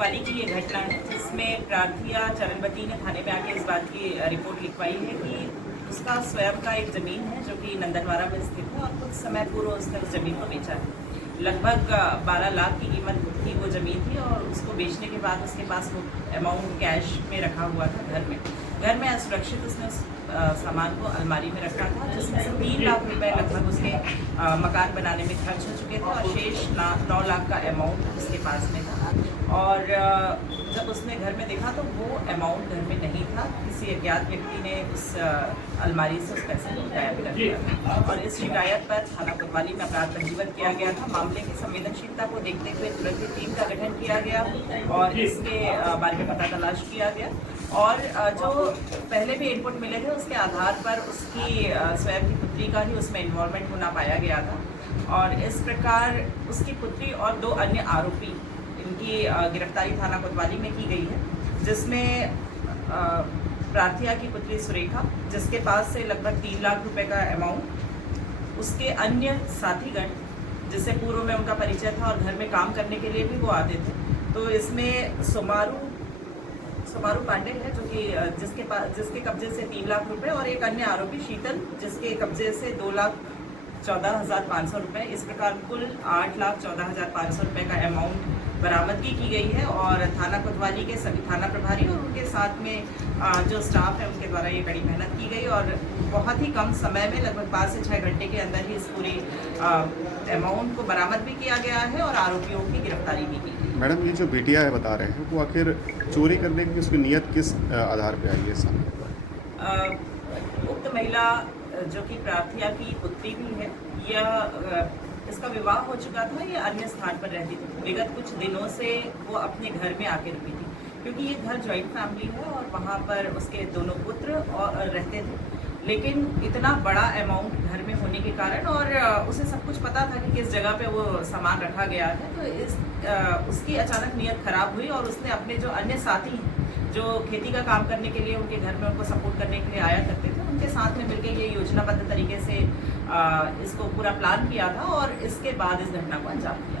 कोतवाली की ये घटना है जिसमें प्रार्थिया चरणवती ने थाने में आके इस बात की रिपोर्ट लिखवाई है कि उसका स्वयं का एक ज़मीन है जो कि नंदनवारा में स्थित है और कुछ समय पूर्व उसने उस ज़मीन को बेचा है। लगभग 12 लाख की कीमत की वो ज़मीन थी और उसको बेचने के बाद उसके पास वो अमाउंट कैश में रखा हुआ था घर में असुरक्षित उसने उस सामान को अलमारी में रखा था जिसमें से 3 लाख रुपए लगभग उसके मकान बनाने में खर्च हो चुके थे और शेष 9 लाख का अमाउंट उसके पास में था। और जब उसने घर में देखा तो वो अमाउंट घर में नहीं था, किसी अज्ञात व्यक्ति ने उस अलमारी से उस पैसे को गायब कर दिया और इस शिकायत पर थाना कोतवाली में अपराध पंजीबन किया गया था। मामले की संवेदनशीलता को देखते हुए तुरंत ही टीम का गठन किया गया और इसके बारे में पता तलाश किया गया और जो पहले भी इनपुट मिले थे उसके आधार पर उसकी स्वयं की पुत्री का ही उसमें इन्वॉल्वमेंट होना पाया गया था और इस प्रकार उसकी पुत्री और 2 अन्य आरोपी इनकी गिरफ्तारी थाना कोतवाली में की गई है, जिसमें प्रार्थिया की पुत्री सुरेखा जिसके पास से लगभग 3 लाख रुपए का अमाउंट, उसके अन्य साथीगण जिससे पूर्व में उनका परिचय था और घर में काम करने के लिए भी वो आते थे। तो इसमें सोमारू पांडे है जो कि जिसके कब्जे से 3 लाख रुपए और एक अन्य आरोपी शीतल जिसके कब्जे से 2,14,500 रुपए, इस प्रकार कुल 8,14,500 रुपए का अमाउंट बरामदगी की गई है और थाना कोतवाली के सभी थाना प्रभारी और उनके साथ में जो स्टाफ है उनके द्वारा ये कड़ी मेहनत की गई और बहुत ही कम समय में लगभग 5 से 6 घंटे के अंदर ही इस पूरी अमाउंट को बरामद भी किया गया है और आरोपियों की गिरफ्तारी भी की गई। मैडम, ये जो बेटियां है बता रहे हैं वो आखिर चोरी करने की उसकी नीयत किस आधार पे आई है सामने? उक्त महिला जो कि प्रार्थिया की पुत्री भी है, यह इसका विवाह हो चुका था, ये अन्य स्थान पर रहती थी। विगत कुछ दिनों से वो अपने घर में आके रुकी थी क्योंकि ये घर जॉइंट फैमिली है और वहाँ पर उसके दोनों पुत्र और रहते थे, लेकिन इतना बड़ा अमाउंट घर में होने के कारण और उसे सब कुछ पता था कि किस जगह पे वो सामान रखा गया है, तो उसकी अचानक नीयत खराब हुई और उसने अपने जो अन्य साथी हैं जो खेती का काम करने के लिए उनके घर में उनको सपोर्ट करने के लिए आया करते थे, उनके साथ में मिलकर ये योजनाबद्ध तरीके से इसको पूरा प्लान किया था और इसके बाद इस घटना को अंजाम दिया।